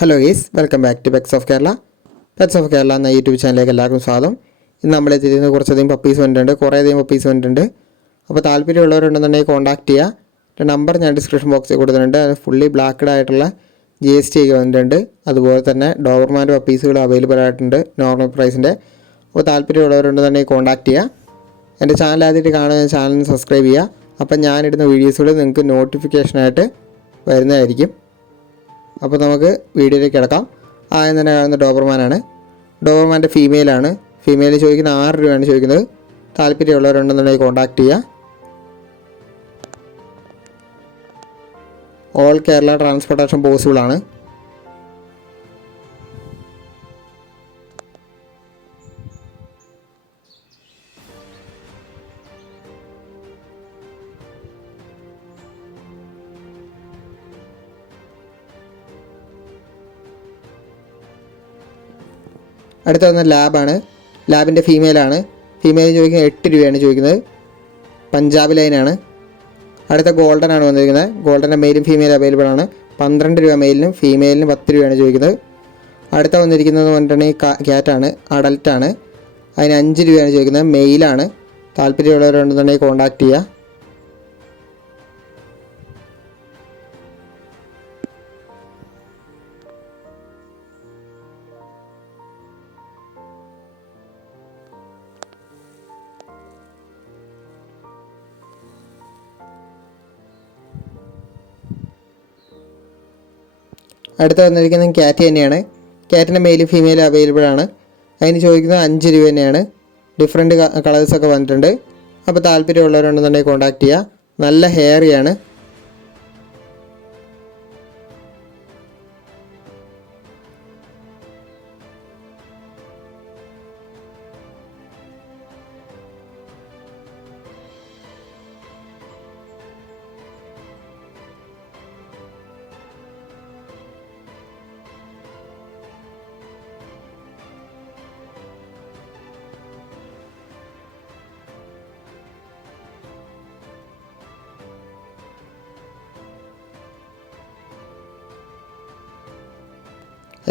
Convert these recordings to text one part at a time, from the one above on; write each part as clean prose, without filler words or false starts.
Hello guys, welcome back to pets of Kerala. Pets of Kerala എന്ന YouTube ചാനലിലേക്ക് എല്ലാവർക്കും സ്വാഗതം. ഇന്ന് നമ്മൾ എത്തിയിരുന്ന കുറച്ചധികം പപ്പീസ് വന്നിട്ടുണ്ട്, കുറേയധികം പപ്പീസ് വന്നിട്ടുണ്ട്. അപ്പോൾ താല്പര്യമുള്ളവരുണ്ടെന്നുണ്ടെങ്കിൽ കോൺടാക്ട് ചെയ്യുക. നമ്പർ ഞാൻ ഡിസ്ക്രിപ്ഷൻ ബോക്സിൽ കൊടുത്തിട്ടുണ്ട്. അത് ഫുള്ളി ബ്ലാക്ക്ഡ് ആയിട്ടുള്ള GST ഒക്കെ വന്നിട്ടുണ്ട്. അതുപോലെ തന്നെ ഡോബർമാൻ്റെ പപ്പീസുകൾ അവൈലബിൾ ആയിട്ടുണ്ട് നോർമൽ പ്രൈസിൻ്റെ. അപ്പോൾ താല്പര്യമുള്ളവരുണ്ടെന്നുണ്ടെങ്കിൽ കോൺടാക്ട് ചെയ്യുക. എൻ്റെ ചാനൽ ആദ്യമായിട്ട് കാണുന്ന ചാനൽ സബ്സ്ക്രൈബ് ചെയ്യുക. അപ്പം ഞാനിടുന്ന വീഡിയോസുകൾ നിങ്ങൾക്ക് നോട്ടിഫിക്കേഷനായിട്ട് വരുന്നതായിരിക്കും. അപ്പോൾ നമുക്ക് വീഡിയോയിലേക്ക് കിടക്കാം. ആദ്യം തന്നെ കാണുന്ന ഡോബർമാനാണ്. ഡോബർമാൻ്റെ ഫീമെയിലാണ്. ഫീമെയിൽ ചോദിക്കുന്ന 6 രൂപയാണ് ചോദിക്കുന്നത്. താല്പര്യമുള്ളവരുണ്ടെന്നുണ്ടെങ്കിൽ കോൺടാക്ട് ചെയ്യുക. ഓൾ കേരള ട്രാൻസ്പോർട്ടേഷൻ പോസിബിളാണ്. അടുത്ത വന്ന ലാബാണ്. ലാബിൻ്റെ ഫീമെയിലാണ്. ഫീമെയിൽ ചോദിക്കുന്നത് 8 രൂപയാണ് ചോദിക്കുന്നത്. പഞ്ചാബ് ലൈനാണ്. അടുത്ത ഗോൾഡൻ ആണ് വന്നിരിക്കുന്നത്. ഗോൾഡൻ്റെ മെയിലും ഫീമെയിൽ അവൈലബിൾ ആണ്. 12 രൂപ മെയിലിനും ഫീമെയിലിനും 10 രൂപയാണ് ചോദിക്കുന്നത്. അടുത്ത വന്നിരിക്കുന്നത് പറഞ്ഞിട്ടുണ്ടെങ്കിൽ ക്യാറ്റാണ്, അഡൽട്ടാണ്. അതിന് 5 രൂപയാണ് ചോദിക്കുന്നത്. മെയിലാണ്. താല്പര്യമുള്ളവരുണ്ടെന്നുണ്ടെങ്കിൽ കോൺടാക്ട് ചെയ്യുക. അടുത്ത വന്നിരിക്കുന്നത് ക്യാറ്റ് തന്നെയാണ്. ക്യാറ്റിൻ്റെ മെയിൽ ഫീമെയിൽ അവൈലബിൾ ആണ്. അതിന് ചോദിക്കുന്നത് 5 രൂപ തന്നെയാണ്. ഡിഫറെൻറ്റ് കളേഴ്സൊക്കെ വന്നിട്ടുണ്ട്. അപ്പോൾ താല്പര്യമുള്ളവരുണ്ടെന്നുണ്ടെങ്കിൽ കോൺടാക്ട് ചെയ്യുക. നല്ല ഹെയറിയാണ്.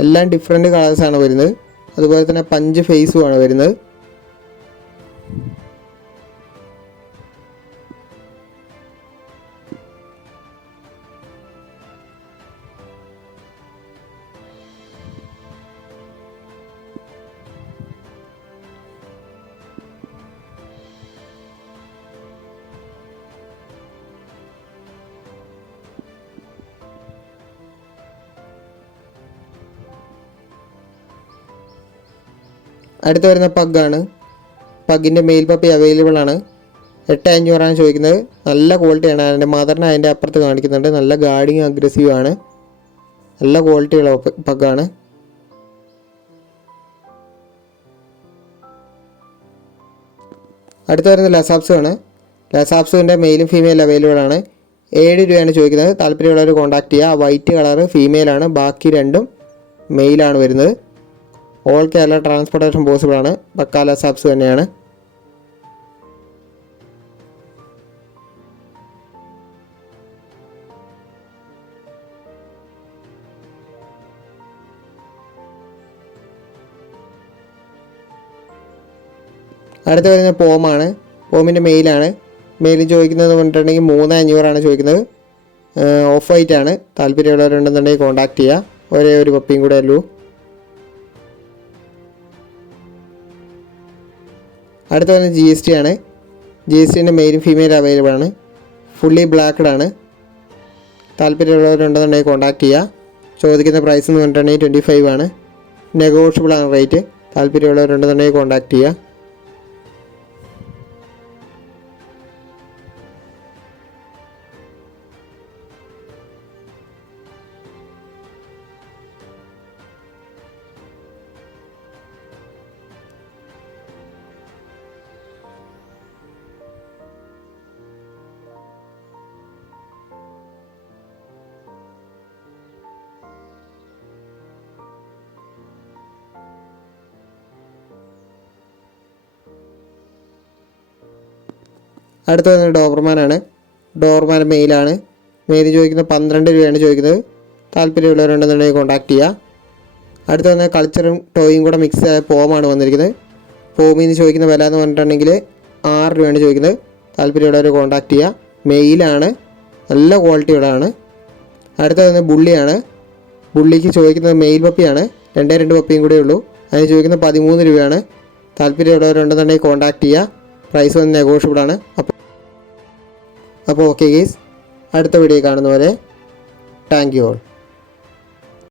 എല്ലാം ഡിഫറെൻറ്റ് കളേഴ്സാണ് വരുന്നത്. അതുപോലെ തന്നെ പഞ്ച് ഫേസുമാണ് വരുന്നത്. അടുത്ത് വരുന്ന പഗ്ഗാണ്. പഗ്ഗിൻ്റെ മെയിൽ പപ്പി അവൈലബിൾ ആണ്. 8,500 ചോദിക്കുന്നത്. നല്ല ക്വാളിറ്റിയാണ്. അതിൻ്റെ മദറിനെ അതിൻ്റെ അപ്പുറത്ത് കാണിക്കുന്നുണ്ട്. നല്ല ഗാർഡിങ് അഗ്രസീവ് ആണ്. നല്ല ക്വാളിറ്റിയുള്ള പഗ്ഗാണ്. അടുത്ത് വരുന്ന ലസാപ്സ് ആണ്. ലസാപ്സിൻ്റെ മെയിലും ഫീമെയിൽ അവൈലബിൾ ആണ്. 7 രൂപയാണ് ചോദിക്കുന്നത്. താല്പര്യമുള്ളവർ കോൺടാക്ട് ചെയ്യുക. വൈറ്റ് കളറ് ഫീമെയിലാണ്. ബാക്കി രണ്ടും മെയിലാണ് വരുന്നത്. ഓൾ കേരള ട്രാൻസ്പോർട്ടേഷൻ പോസിബിളാണ്. പക്കാ ലസാപ്സ് തന്നെയാണ്. അടുത്ത വരുന്ന പോമാണ്. പോമിൻ്റെ മെയിലാണ്. മെയിൽ ചോദിക്കുന്നത് പറഞ്ഞിട്ടുണ്ടെങ്കിൽ 3,500 ചോദിക്കുന്നത്. ഓഫ് വൈറ്റ് ആണ്. താല്പര്യമുള്ളവരുണ്ടെന്നുണ്ടെങ്കിൽ കോൺടാക്ട് ചെയ്യുക. ഒരേ ഒരു പപ്പിയും കൂടെ ഉള്ളൂ. അടുത്ത വന്ന് GST ആണ്. GSTൻ്റെ മെയിലും ഫീമെയിൽ അവൈലബിൾ ആണ്. ഫുള്ളി ബ്ലാക്ക്ഡ് ആണ്. താല്പര്യമുള്ളവരുണ്ടെന്നുണ്ടെങ്കിൽ കോൺടാക്ട് ചെയ്യുക. ചോദിക്കുന്ന പ്രൈസ് എന്ന് പറഞ്ഞിട്ടുണ്ടെങ്കിൽ 25 ആണ്. നെഗോഷ്യബിൾ ആണ് റേറ്റ്. താല്പര്യമുള്ളവരുണ്ടെന്നുണ്ടെങ്കിൽ കോൺടാക്ട് ചെയ്യുക. അടുത്ത വരുന്നത് ഡോബർമാനാണ്. ഡോബർമാൻ മെയിലാണ്. മെയിൽ ചോദിക്കുന്നത് 12 രൂപയാണ് ചോദിക്കുന്നത്. താല്പര്യമുള്ളവരുണ്ടെന്നുണ്ടെങ്കിൽ കോൺടാക്റ്റ് ചെയ്യുക. അടുത്ത വന്ന് കൾച്ചറും ടോയും കൂടെ മിക്സ് ആയ ഫോമാണ് വന്നിരിക്കുന്നത്. ഫോമിൽ നിന്ന് ചോദിക്കുന്ന വില എന്ന് പറഞ്ഞിട്ടുണ്ടെങ്കിൽ 6 രൂപയാണ് ചോദിക്കുന്നത്. താല്പര്യമുള്ളവർ കോൺടാക്റ്റ് ചെയ്യുക. മെയിലാണ്, നല്ല ക്വാളിറ്റിയുള്ളതാണ്. അടുത്ത വന്ന് ബുള്ളിയാണ്. ബുള്ളിക്ക് ചോദിക്കുന്നത് മെയിൽ പപ്പിയാണ്. 2 പപ്പിയും കൂടെ ഉള്ളൂ. അതിന് ചോദിക്കുന്നത് 13 രൂപയാണ്. താല്പര്യമുള്ളവരുണ്ടെന്നുണ്ടെങ്കിൽ കോൺടാക്റ്റ് ചെയ്യുക. പ്രൈസ് വന്ന് നെഗോഷ്യബിളാണ്. അപ്പോൾ ഓക്കെ ഗൈസ്, അടുത്ത വീഡിയോ കാണുന്നവരെ താങ്ക് യു ഓൾ.